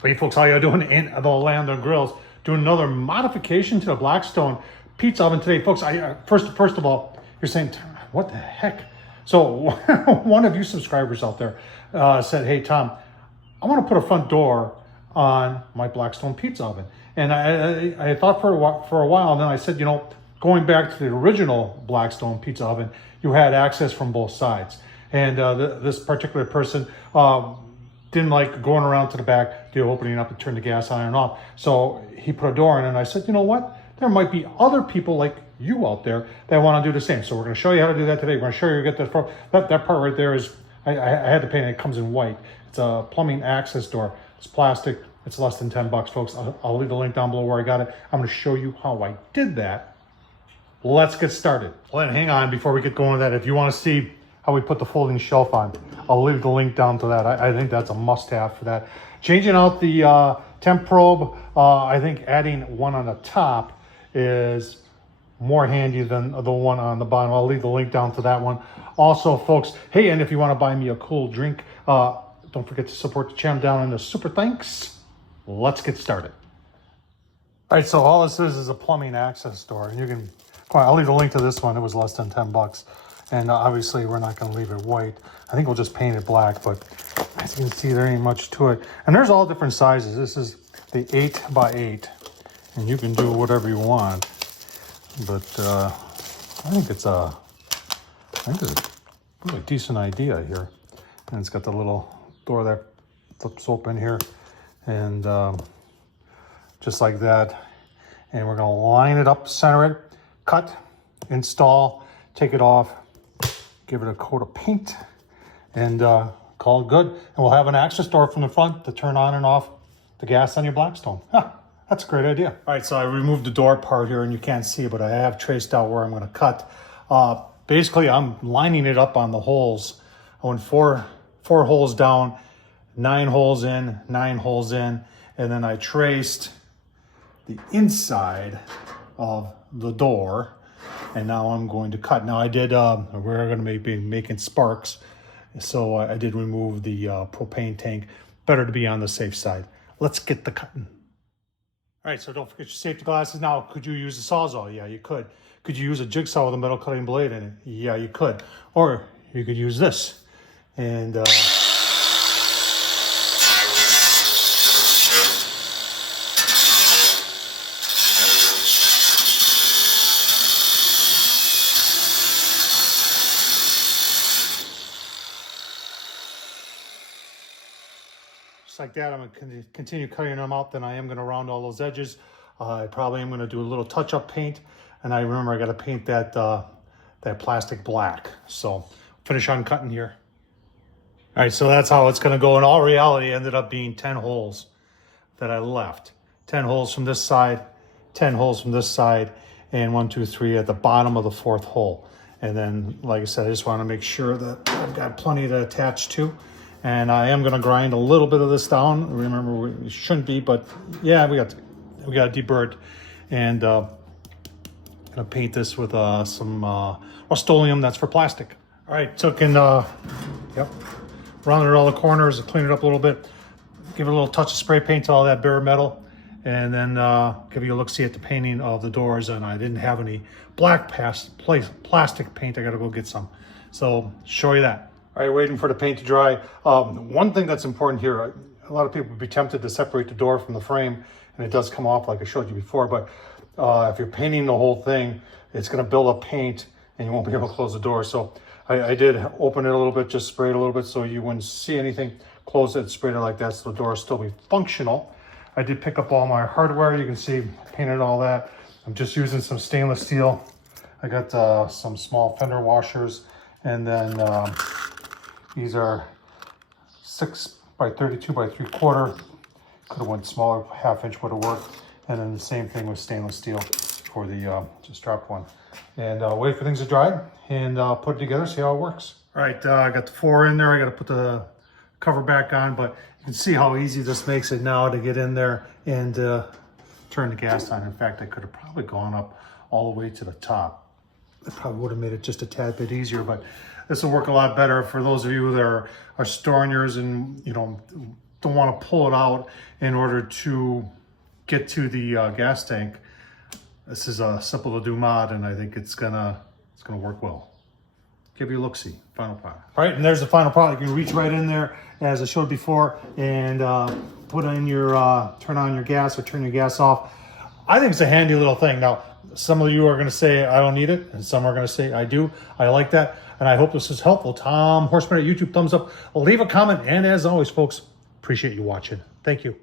Hey folks, how you doing in the land of grills? Doing another modification to the Blackstone Pizza Oven today. Folks, first of all, you're saying, what the heck? So one of you subscribers out there said, hey Tom, I want to put a front door on my Blackstone Pizza Oven. And I thought for a while, and then I said, you know, going back to the original Blackstone Pizza Oven, you had access from both sides. And this particular person didn't like going around to the back, the opening up and turn the gas on and off. So he put a door in, and I said, you know what? There might be other people like you out there that want to do the same. So we're going to show you how to do that today. We're going to show you get that part right there is, I had to paint it. It comes in white. It's a plumbing access door. It's plastic. It's less than 10 bucks, folks. I'll leave the link down below where I got it. I'm going to show you how I did that. Let's get started. Well, then hang on before we get going with that. If you want to see how we put the folding shelf on, I'll leave the link down to that. I think that's a must-have for that. Changing out the temp probe, I think adding one on the top is more handy than the one on the bottom. I'll leave the link down to that one. Also, folks, hey, and if you want to buy me a cool drink, don't forget to support the channel down in the super thanks. Let's get started. All right, so all this is a plumbing access door. You can, I'll leave the link to this one. It was less than 10 bucks. And obviously we're not going to leave it white. I think we'll just paint it black, but as you can see, there ain't much to it. And there's all different sizes. This is the 8x8, and you can do whatever you want. But I think it's a really decent idea here. And it's got the little door that flips open here, and just like that. And we're going to line it up, center it, cut, install, take it off, give it a coat of paint, and call it good. And we'll have an access door from the front to turn on and off the gas on your Blackstone. That's a great idea. All right, so I removed the door part here, and you can't see it, but I have traced out where I'm going to cut. Basically, I'm lining it up on the holes. I went four holes down, 9 holes in, 9 holes in, and then I traced the inside of the door. And now I'm going to cut. Now I did, we're going to be making sparks. So I did remove the propane tank. Better to be on the safe side. Let's get the cutting. All right, so don't forget your safety glasses. Now, could you use a Sawzall? Yeah, you could. Could you use a jigsaw with a metal cutting blade in it? Yeah, you could. Or you could use this. And like that, I'm going to continue cutting them out. Then I am going to round all those edges. I probably am going to do a little touch-up paint, and I remember I got to paint that that plastic black. So finish on cutting here. All right, so that's how it's going to go. In all reality, it ended up being 10 holes that I left. 10 holes from this side, 10 holes from this side, and 1, 2, 3 at the bottom of the 4th hole. And then, like I said, I just want to make sure that I've got plenty to attach to. And I am going to grind a little bit of this down. Remember, we shouldn't be, but yeah, we got to deburr it. And going to paint this with some Rust-Oleum. That's for plastic. All right, took and rounded all the corners, clean it up a little bit, give it a little touch of spray paint to all that bare metal, and then give you a look-see at the painting of the doors. And I didn't have any black plastic paint. I got to go get some. So show you that. All right, waiting for the paint to dry. One thing that's important here, a lot of people would be tempted to separate the door from the frame, and it does come off like I showed you before, but if you're painting the whole thing, it's gonna build up paint and you won't be able to close the door. So I did open it a little bit, just spray it a little bit so you wouldn't see anything. Close it, sprayed it like that so the door will still be functional. I did pick up all my hardware. You can see painted all that. I'm just using some stainless steel. I got some small fender washers, and then these are 6 by 32 by 3/4. Could have went smaller, 1/2 inch would have worked. And then the same thing with stainless steel for the strap one. And wait for things to dry and put it together, see how it works. All right, I got the 4 in there. I got to put the cover back on, but you can see how easy this makes it now to get in there and turn the gas on. In fact, I could have probably gone up all the way to the top. It probably would have made it just a tad bit easier, but this will work a lot better for those of you that are storing yours in, you know, don't want to pull it out in order to get to the gas tank. This is a simple to do mod, and I think it's gonna work well. Give you a look-see, final product. All right, and there's the final product. You can reach right in there, as I showed before, and put in your, turn on your gas or turn your gas off. I think it's a handy little thing. Now, some of you are gonna say, I don't need it, and some are gonna say, I do. I like that, and I hope this is helpful. Tom Horsman at YouTube, thumbs up, leave a comment, and as always, folks, appreciate you watching. Thank you.